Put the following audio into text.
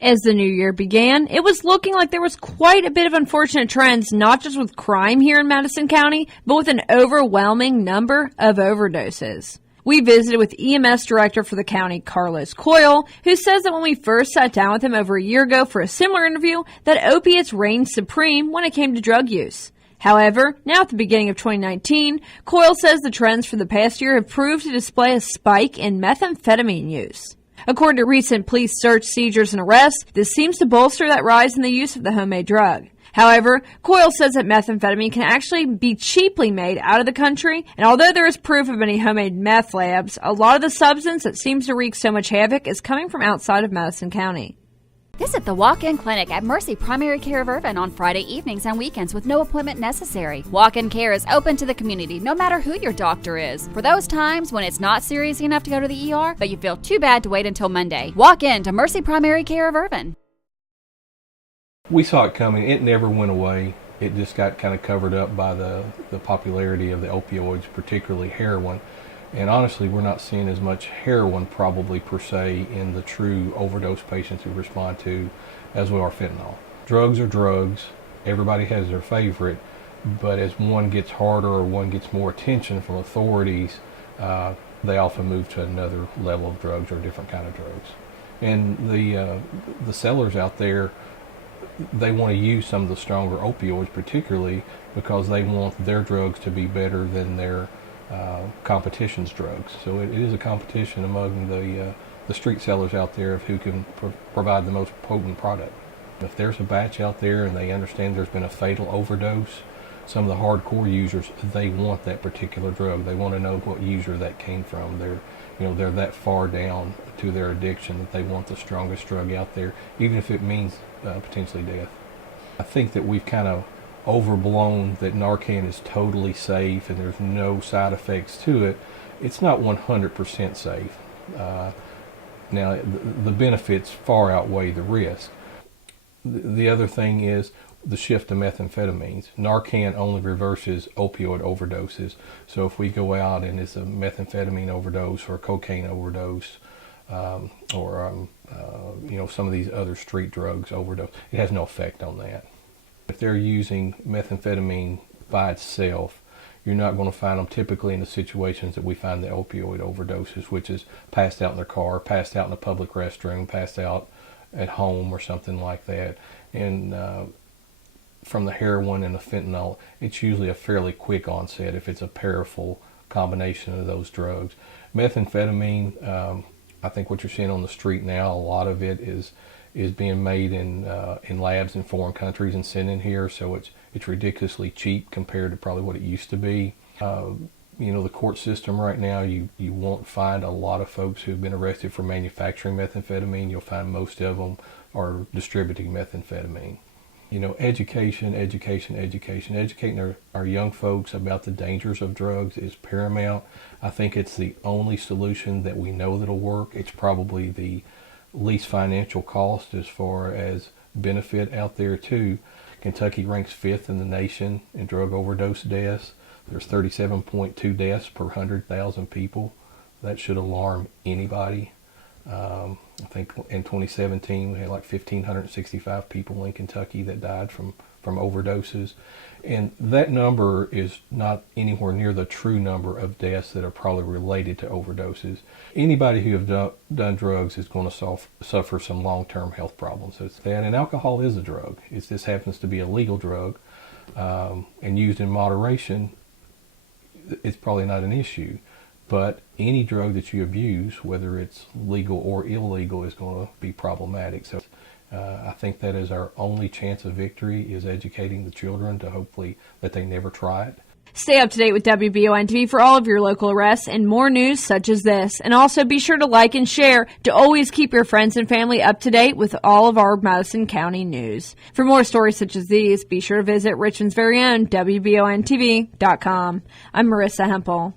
As the new year began, it was looking like there was quite a bit of unfortunate trends, not just with crime here in Madison County, but with an overwhelming number of overdoses. We visited with EMS Director for the county, Carlos Coyle, who says that when we first sat down with him over a year ago for a similar interview, that opiates reigned supreme when it came to drug use. However, now at the beginning of 2019, Coyle says the trends for the past year have proved to display a spike in methamphetamine use. According to recent police search, seizures, and arrests, this seems to bolster that rise in the use of the homemade drug. However, Coyle says that methamphetamine can actually be cheaply made out of the country, and although there is proof of many homemade meth labs, a lot of the substance that seems to wreak so much havoc is coming from outside of Madison County. Visit the walk-in clinic at Mercy Primary Care of Irvin on Friday evenings and weekends with no appointment necessary. Walk-in care is open to the community no matter who your doctor is. For those times when it's not serious enough to go to the ER, but you feel too bad to wait until Monday, walk in to Mercy Primary Care of Irvin. We saw it coming. It never went away. It just got kind of covered up by the popularity of the opioids, particularly heroin. And honestly, we're not seeing as much heroin probably per se in the true overdose patients who respond to as we are fentanyl. Drugs are drugs. Everybody has their favorite. But as one gets harder or one gets more attention from authorities, they often move to another level of drugs or a different kind of drugs. And the sellers out there, they want to use some of the stronger opioids particularly because they want their drugs to be better than their competition's drugs. So it is a competition among the street sellers out there of who can provide the most potent product. If there's a batch out there and they understand there's been a fatal overdose, some of the hardcore users, they want that particular drug. They want to know what user that came from. They're that far down to their addiction that they want the strongest drug out there, even if it means potentially death. I think that we've kind of overblown that Narcan is totally safe and there's no side effects to it. It's not 100% safe. Now, the benefits far outweigh the risk. The other thing is the shift to methamphetamines. Narcan only reverses opioid overdoses. So if we go out and it's a methamphetamine overdose or a cocaine overdose, or some of these other street drugs overdose, it has no effect on that. If they're using methamphetamine by itself, you're not going to find them typically in the situations that we find the opioid overdoses, which is passed out in their car, passed out in a public restroom, passed out at home or something like that. And from the heroin and the fentanyl, it's usually a fairly quick onset if it's a powerful combination of those drugs. Methamphetamine, I think what you're seeing on the street now, a lot of it is being made in labs in foreign countries and sent in here, so it's ridiculously cheap compared to probably what it used to be. The court system right now, you won't find a lot of folks who have been arrested for manufacturing methamphetamine. You'll find most of them are distributing methamphetamine. Education. Educating our young folks about the dangers of drugs is paramount. I think it's the only solution that we know that'll work. It's probably the least financial cost as far as benefit out there too. Kentucky ranks 5th in the nation in drug overdose deaths. There's 37.2 deaths per 100,000 people. That should alarm anybody. I think in 2017 we had like 1,565 people in Kentucky that died from overdoses. And that number is not anywhere near the true number of deaths that are probably related to overdoses. Anybody who have done drugs is going to suffer some long-term health problems. So it's that, and alcohol is a drug. This happens to be a legal drug, and used in moderation, it's probably not an issue. But any drug that you abuse, whether it's legal or illegal, is going to be problematic. So I think that is our only chance of victory, is educating the children to hopefully that they never try it. Stay up to date with WBON-TV for all of your local arrests and more news such as this. And also be sure to like and share to always keep your friends and family up to date with all of our Madison County news. For more stories such as these, be sure to visit Richmond's very own WBONTV.com. I'm Marissa Hempel.